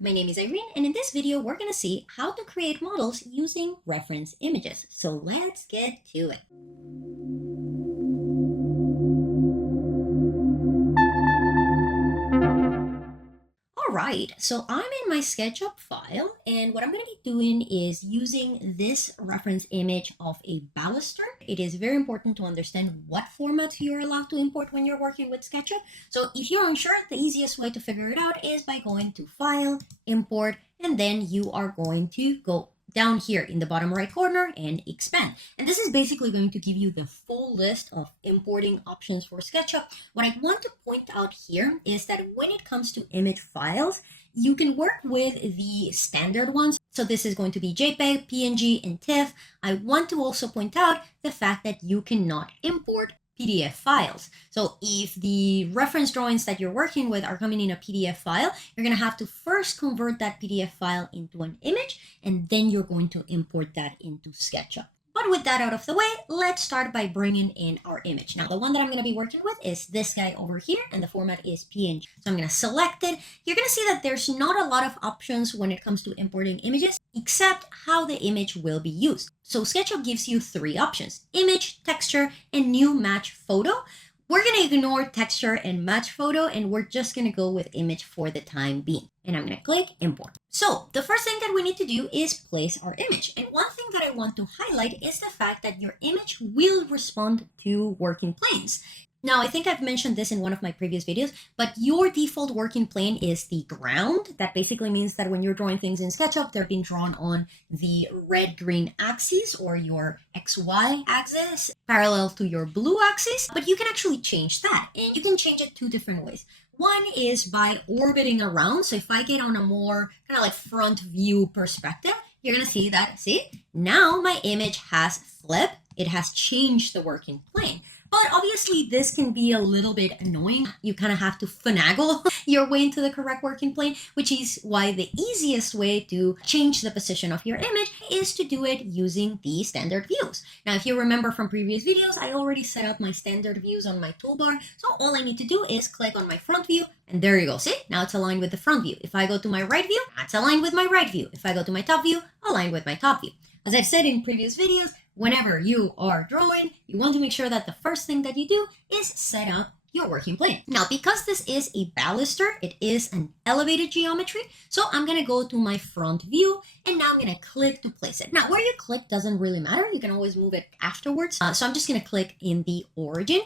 my name is Irene, and in this video we're going to see how to create models using reference images. So let's get to it. Alright, so I'm in my Sketchup file, and what I'm going to be doing is using this reference image of a baluster. It is very important to understand what formats you're allowed to import when you're working with Sketchup. So if you're unsure, the easiest way to figure it out is by going to File, Import, and then you are going to go down here in the bottom right corner and expand. And this is basically going to give you the full list of importing options for SketchUp. What I want to point out here is that when it comes to image files, you can work with the standard ones. So this is going to be JPEG, PNG, and TIFF. I want to also point out the fact that you cannot import PDF files. So if the reference drawings that you're working with are coming in a PDF file, you're going to have to first convert that PDF file into an image, and then you're going to import that into SketchUp. But with that out of the way, let's start by bringing in our image. Now, the one that I'm going to be working with is this guy over here, and the format is PNG. So I'm going to select it. You're going to see that there's not a lot of options when it comes to importing images, except how the image will be used. So SketchUp gives you three options: image, texture, and new match photo. We're going to ignore texture and match photo, and we're just going to go with image for the time being. And I'm going to click import. So the first thing that we need to do is place our image. And one thing that I want to highlight is the fact that your image will respond to working planes. Now, I think I've mentioned this in one of my previous videos, but your default working plane is the ground. That basically means that when you're drawing things in SketchUp, they're being drawn on the red-green axis, or your XY axis, parallel to your blue axis. But you can actually change that, and you can change it two different ways. One is by orbiting around. So if I get on a more kind of like front view perspective, you're going to see that, see, now my image has flipped. It has changed the working plane. But obviously this can be a little bit annoying. You kind of have to finagle your way into the correct working plane, which is why the easiest way to change the position of your image is to do it using the standard views. Now, if you remember from previous videos, I already set up my standard views on my toolbar. So all I need to do is click on my front view, and there you go. See, now it's aligned with the front view. If I go to my right view, that's aligned with my right view. If I go to my top view, aligned with my top view. As I've said in previous videos, whenever you are drawing, you want to make sure that the first thing that you do is set up your working plane. Now, because this is a baluster, it is an elevated geometry. So I'm going to go to my front view, and now I'm going to click to place it. Now, where you click doesn't really matter. You can always move it afterwards. So I'm just going to click in the origin.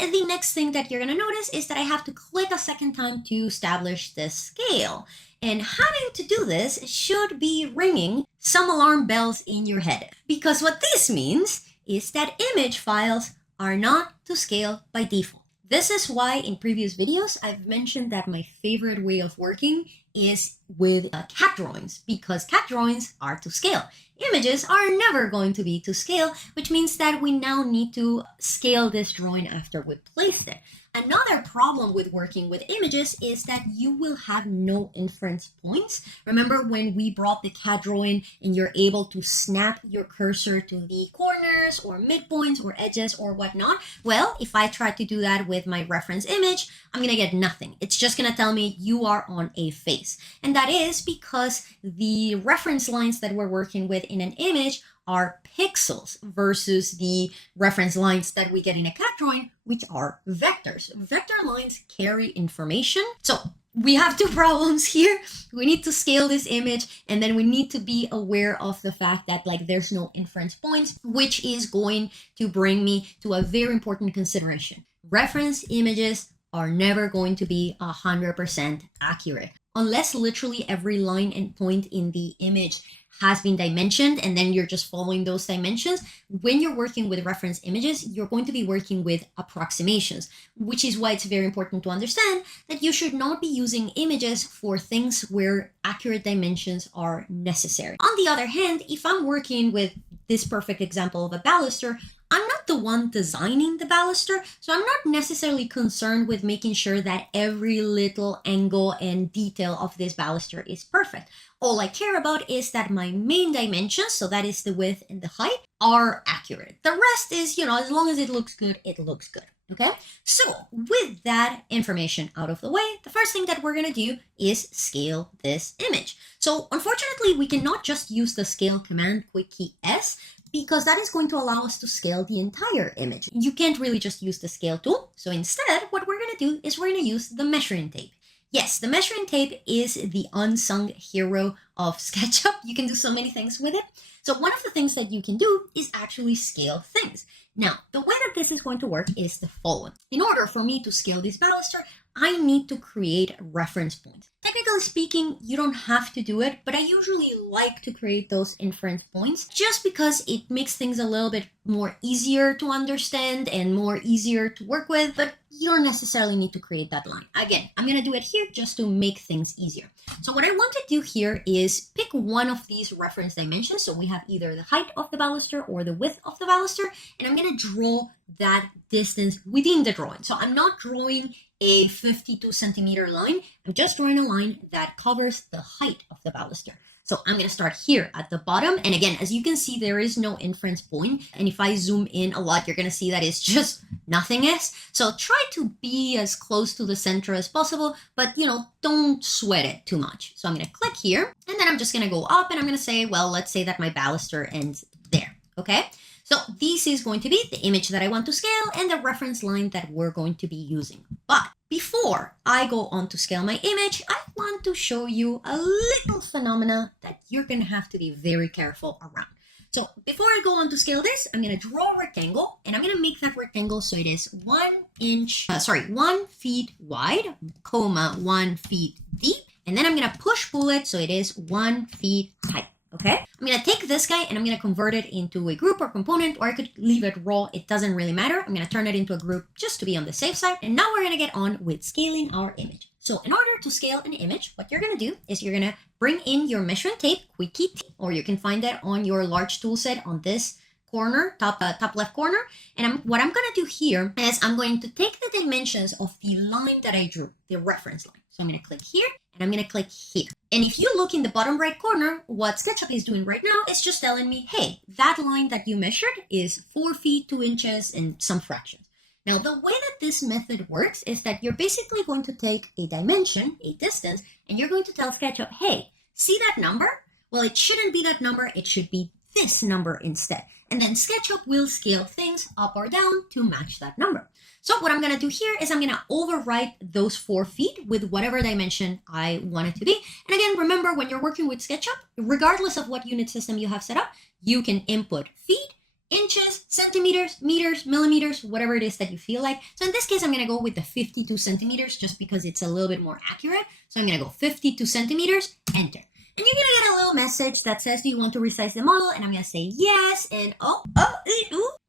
And the next thing that you're going to notice is that I have to click a second time to establish the scale. And having to do this should be ringing some alarm bells in your head, because what this means is that image files are not to scale by default. This is why in previous videos I've mentioned that my favorite way of working is with cat drawings, because cat drawings are to scale. Images are never going to be to scale, which means that we now need to scale this drawing after we placed it. Another problem with working with images is that you will have no inference points. Remember when we brought the cat drawing and you're able to snap your cursor to the corners or midpoints or edges or whatnot? Well, if I try to do that with my reference image, I'm going to get nothing. It's just going to tell me you are on a face. And that is because the reference lines that we're working with in an image are pixels versus the reference lines that we get in a cat drawing, which are vectors. Vector lines carry information. So we have two problems here. We need to scale this image, and then we need to be aware of the fact that there's no inference points, which is going to bring me to a very important consideration. Reference images are never going to be 100% accurate, unless literally every line and point in the image has been dimensioned, and then you're just following those dimensions. When you're working with reference images, you're going to be working with approximations, which is why it's very important to understand that you should not be using images for things where accurate dimensions are necessary. On the other hand, if I'm working with this perfect example of a baluster, I'm not the one designing the baluster, so I'm not necessarily concerned with making sure that every little angle and detail of this baluster is perfect. All I care about is that my main dimensions, so that is the width and the height, are accurate. The rest is, as long as it looks good, it looks good. Okay, so with that information out of the way, the first thing that we're gonna do is scale this image. So unfortunately, we cannot just use the scale command, quick key S, because that is going to allow us to scale the entire image. You can't really just use the scale tool. So instead, what we're gonna do is we're gonna use the measuring tape. Yes, the measuring tape is the unsung hero of SketchUp. You can do so many things with it. So one of the things that you can do is actually scale things. Now, the way that this is going to work is the following. In order for me to scale this baluster, I need to create reference points. Technically speaking, you don't have to do it, but I usually like to create those inference points just because it makes things a little bit more easier to understand and more easier to work with, but you don't necessarily need to create that line. Again, I'm gonna do it here just to make things easier. So what I want to do here is pick one of these reference dimensions. So we have either the height of the baluster or the width of the baluster, and I'm gonna draw that distance within the drawing. So I'm not drawing a 52 centimeter line. I'm just drawing a line that covers the height of the baluster. So I'm going to start here at the bottom. And again, as you can see, there is no inference point. And if I zoom in a lot, you're going to see that it's just nothingness. So try to be as close to the center as possible, but don't sweat it too much. So I'm going to click here, and then I'm just going to go up, and I'm going to say, well, let's say that my baluster ends there. Okay. So this is going to be the image that I want to scale and the reference line that we're going to be using. But before I go on to scale my image, I want to show you a little phenomena that you're going to have to be very careful around. So before I go on to scale this, I'm going to draw a rectangle, and I'm going to make that rectangle so it is 1 feet wide, 1 feet deep. And then I'm going to push pull it so it is 1 feet height. Okay, I'm going to take this guy and I'm going to convert it into a group or component, or I could leave it raw. It doesn't really matter. I'm going to turn it into a group just to be on the safe side. And now we're going to get on with scaling our image. So in order to scale an image, what you're going to do is you're going to bring in your measuring tape, quick key T, or you can find that on your large tool set on this corner, top left corner. And what I'm going to do here is I'm going to take the dimensions of the line that I drew, the reference line. So I'm going to click here, and I'm going to click here. And if you look in the bottom right corner, what SketchUp is doing right now is just telling me, hey, that line that you measured is 4 feet, 2 inches, and some fractions. Now, the way that this method works is that you're basically going to take a dimension, a distance, and you're going to tell SketchUp, hey, see that number? Well, it shouldn't be that number. It should be this number instead. And then SketchUp will scale things up or down to match that number. So what I'm going to do here is I'm going to overwrite those 4 feet with whatever dimension I want it to be. And again, remember, when you're working with SketchUp, regardless of what unit system you have set up, you can input feet, inches, centimeters, meters, millimeters, whatever it is that you feel like. So in this case, I'm going to go with the 52 centimeters just because it's a little bit more accurate. So I'm going to go 52 centimeters, enter. And you're going to get a little message that says, do you want to resize the model? And I'm going to say yes. And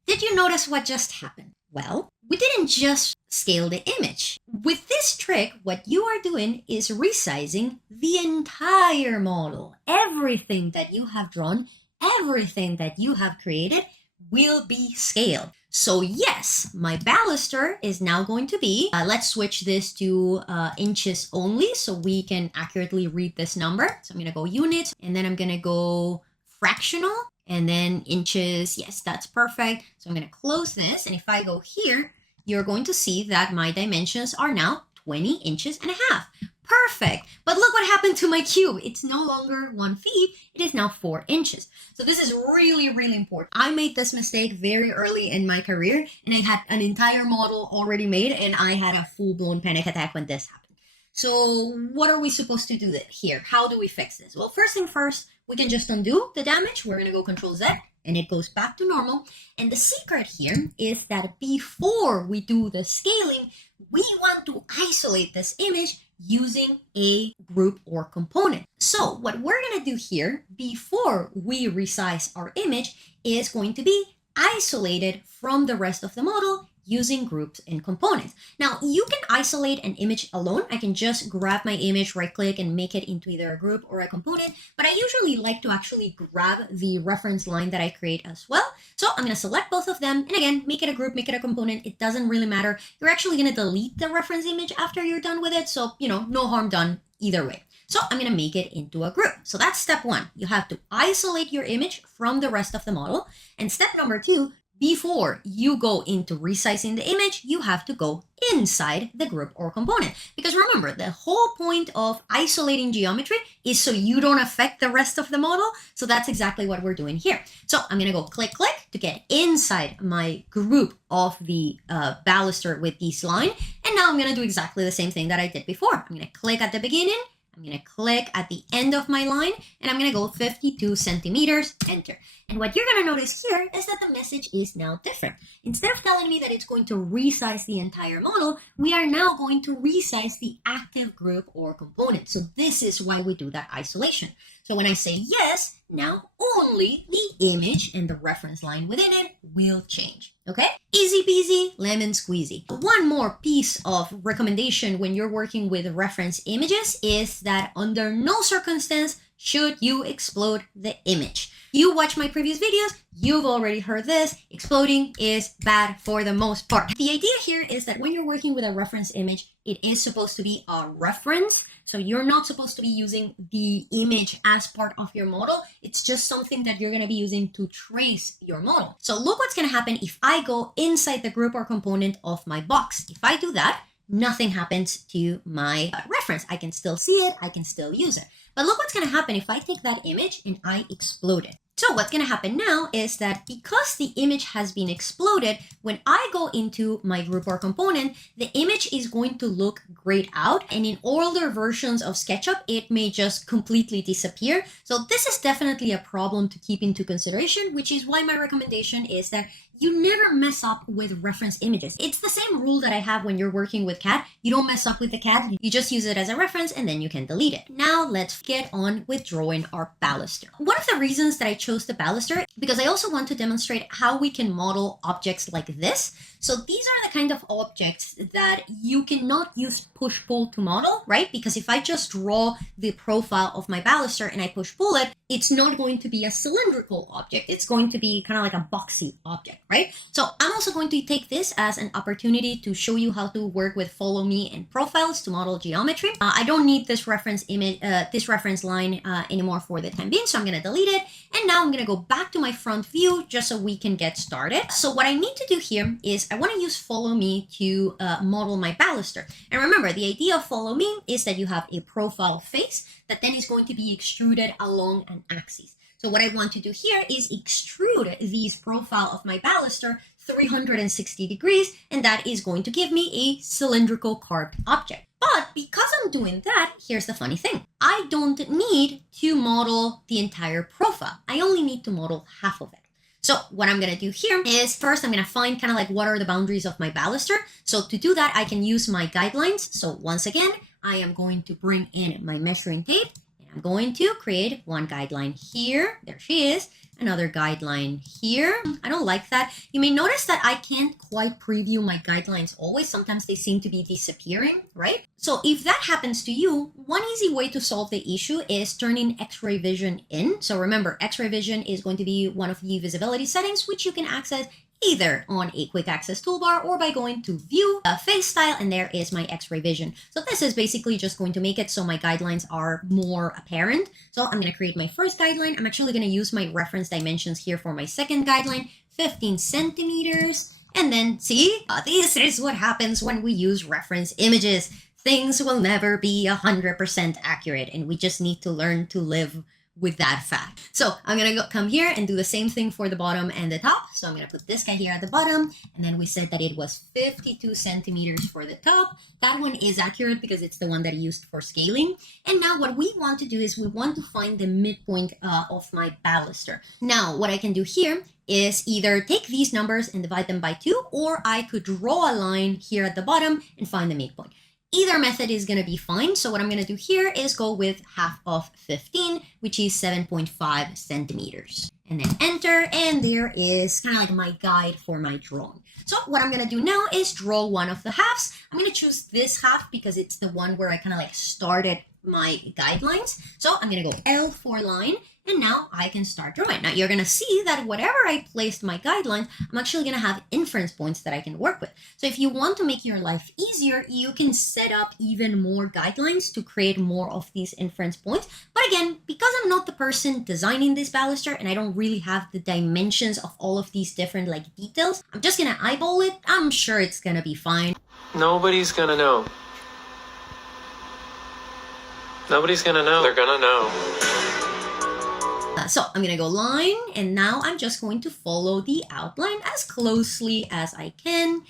did you notice what just happened? Well, we didn't just scale the image. With this trick, what you are doing is resizing the entire model. Everything that you have drawn, everything that you have created will be scaled. So yes, my baluster is now going to be, let's switch this to inches only so we can accurately read this number. So I'm going to go units, and then I'm going to go fractional, and then inches. Yes, that's perfect. So I'm going to close this. And if I go here, you're going to see that my dimensions are now 20 inches and a half. Perfect. But look what happened to my cube. It's no longer 1 feet. It is now 4 inches. So this is really, really important. I made this mistake very early in my career, and I had an entire model already made, and I had a full-blown panic attack when this happened. So what are we supposed to do here? How do we fix this? Well, first thing first, we can just undo the damage. We're going to go Control Z, and it goes back to normal. And the secret here is that before we do the scaling, we want to isolate this image using a group or component. So what we're going to do here before we resize our image is going to be isolated from the rest of the model using groups and components. Now, you can isolate an image alone. I can just grab my image, right click, and make it into either a group or a component, but I usually like to actually grab the reference line that I create as well. So I'm going to select both of them, and again, make it a group, make it a component. It doesn't really matter. You're actually going to delete the reference image after you're done with it, so, no harm done either way. So I'm going to make it into a group. So that's step one. You have to isolate your image from the rest of the model. And step number two, before you go into resizing the image, you have to go inside the group or component. Because remember, the whole point of isolating geometry is so you don't affect the rest of the model. So that's exactly what we're doing here. So I'm gonna go click, click to get inside my group of the baluster with this line. And now I'm gonna do exactly the same thing that I did before. I'm gonna click at the beginning, I'm gonna click at the end of my line, and I'm gonna go 52 centimeters, enter. And what you're gonna notice here is that the message is now different. Instead of telling me that it's going to resize the entire model, we are now going to resize the active group or component. So this is why we do that isolation. So when I say yes, now only the image and the reference line within it will change. Okay? Easy peasy, lemon squeezy. One more piece of recommendation when you're working with reference images is that under no circumstance should you explode the image. You watch my previous videos, you've already heard this. Exploding is bad for the most part. The idea here is that when you're working with a reference image, it is supposed to be a reference. So you're not supposed to be using the image as part of your model. It's just something that you're going to be using to trace your model. So look what's going to happen if I go inside the group or component of my box. If I do that, nothing happens to my reference. I can still see it. I can still use it. But look what's going to happen if I take that image and I explode it. So what's going to happen now is that because the image has been exploded, when I go into my group or component, the image is going to look grayed out. And in older versions of Sketchup, it may just completely disappear. So this is definitely a problem to keep into consideration, which is why my recommendation is that you never mess up with reference images. It's the same rule that I have when you're working with CAD. You don't mess up with the CAD. You just use it as a reference and then you can delete it. Now let's get on with drawing our baluster. One of the reasons that I chose the baluster, because I also want to demonstrate how we can model objects like this. So these are the kind of objects that you cannot use push-pull to model, right? Because if I just draw the profile of my baluster and I push-pull it, it's not going to be a cylindrical object. It's going to be kind of like a boxy object, right? So I'm also going to take this as an opportunity to show you how to work with follow me and profiles to model geometry. I don't need this reference image, this reference line anymore for the time being, so I'm going to delete it. And now I'm going to go back to my front view just so we can get started. So what I need to do here is I want to use follow me to model my baluster. And remember, the idea of follow me is that you have a profile face that then is going to be extruded along an axis. So what I want to do here is extrude this profile of my baluster 360 degrees, and that is going to give me a cylindrical carved object. But because I'm doing that, here's the funny thing. I don't need to model the entire profile. I only need to model half of it. So what I'm going to do here is first I'm going to find kind of like what are the boundaries of my baluster. So to do that, I can use my guidelines. So once again, I am going to bring in my measuring tape. I'm going to create one guideline here. There she is. Another guideline here. I don't like that. You may notice that I can't quite preview my guidelines always. Sometimes they seem to be disappearing, right? So if that happens to you, one easy way to solve the issue is turning X-ray vision in. So remember, X-ray vision is going to be one of the visibility settings, which you can access either on a quick access toolbar or by going to view face style, and there is my X-ray vision. So this is basically just going to make it so my guidelines are more apparent. So I'm going to create my first guideline. I'm actually going to use my reference dimensions here for my second guideline, 15 centimeters. And then see, this is what happens when we use reference images. Things will never be 100% accurate, and we just need to learn to live with that fact. So I'm gonna come here and do the same thing for the bottom and the top. So I'm gonna put this guy here at the bottom, and then we said that it was 52 centimeters for the top. That one is accurate because it's the one that I used for scaling. And now what we want to do is we want to find the midpoint of my baluster. Now what I can do here is either take these numbers and divide them by 2, or I could draw a line here at the bottom and find the midpoint. Either method is going to be fine. So what I'm going to do here is go with half of 15, which is 7.5 centimeters. And then enter, and there is kind of like my guide for my drawing. So what I'm going to do now is draw one of the halves. I'm going to choose this half because it's the one where I kind of like started my guidelines. So I'm going to go L for line, and now I can start drawing. Now you're gonna see that whatever I placed my guidelines, I'm actually gonna have inference points that I can work with. So if you want to make your life easier, you can set up even more guidelines to create more of these inference points. But again, because I'm not the person designing this baluster and I don't really have the dimensions of all of these different like details, I'm just gonna eyeball it. I'm sure it's gonna be fine. Nobody's gonna know. Nobody's gonna know. They're gonna know. So I'm gonna go line, and now I'm just going to follow the outline as closely as I can.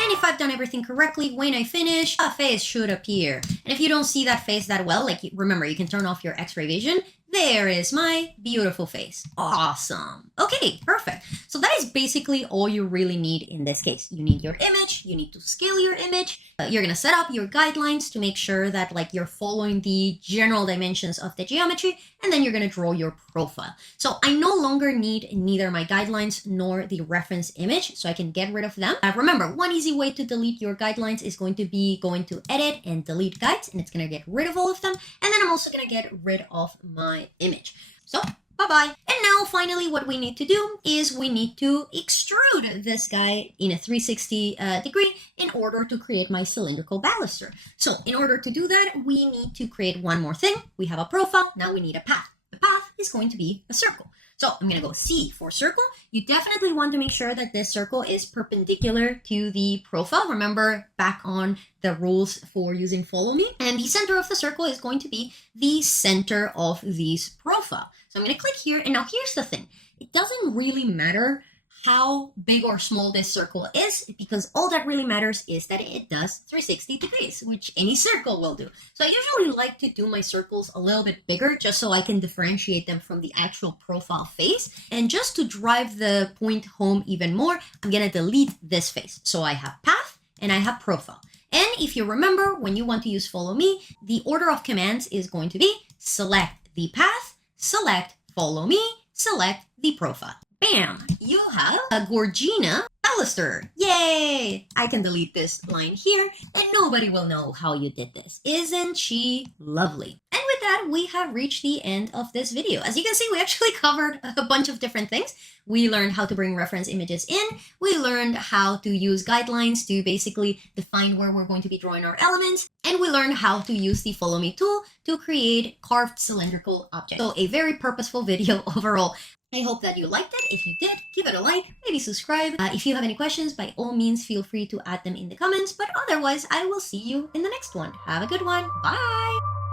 And if I've done everything correctly, when I finish, a face should appear. And if you don't see that face that well, like remember, you can turn off your X-ray vision. There is my beautiful face. Awesome. Okay, perfect. So that is basically all you really need in this case. You need your image, you need to scale your image. You're gonna set up your guidelines to make sure that like you're following the general dimensions of the geometry, and then you're gonna draw your profile. So I no longer need neither my guidelines nor the reference image, so I can get rid of them. Remember, one easy way to delete your guidelines is going to be going to edit and delete guides, and it's gonna get rid of all of them. And then I'm also gonna get rid of my image. So bye-bye. And now finally what we need to do is we need to extrude this guy in a 360 degree in order to create my cylindrical baluster. So in order to do that, we need to create one more thing. We have a profile, now we need a path. The path is going to be a circle. So I'm gonna go C for circle. You definitely want to make sure that this circle is perpendicular to the profile. Remember back on the rules for using follow me. And the center of the circle is going to be the center of this profile. So I'm gonna click here, and now here's the thing. It doesn't really matter how big or small this circle is, because all that really matters is that it does 360 degrees, which any circle will do. So I usually like to do my circles a little bit bigger just so I can differentiate them from the actual profile face. And just to drive the point home even more, I'm gonna delete this face. So I have path and I have profile. And if you remember, when you want to use follow me, the order of commands is going to be select the path, select follow me, select the profile. Bam! You have a Gorgina baluster. Yay! I can delete this line here, and nobody will know how you did this. Isn't she lovely? And with that, we have reached the end of this video. As you can see, we actually covered a bunch of different things. We learned how to bring reference images in. We learned how to use guidelines to basically define where we're going to be drawing our elements. And we learned how to use the follow me tool to create carved cylindrical objects. So a very purposeful video overall. I hope that you liked it. If you did, give it a like, maybe subscribe. If you have any questions, by all means, feel free to add them in the comments. But otherwise, I will see you in the next one. Have a good one. Bye!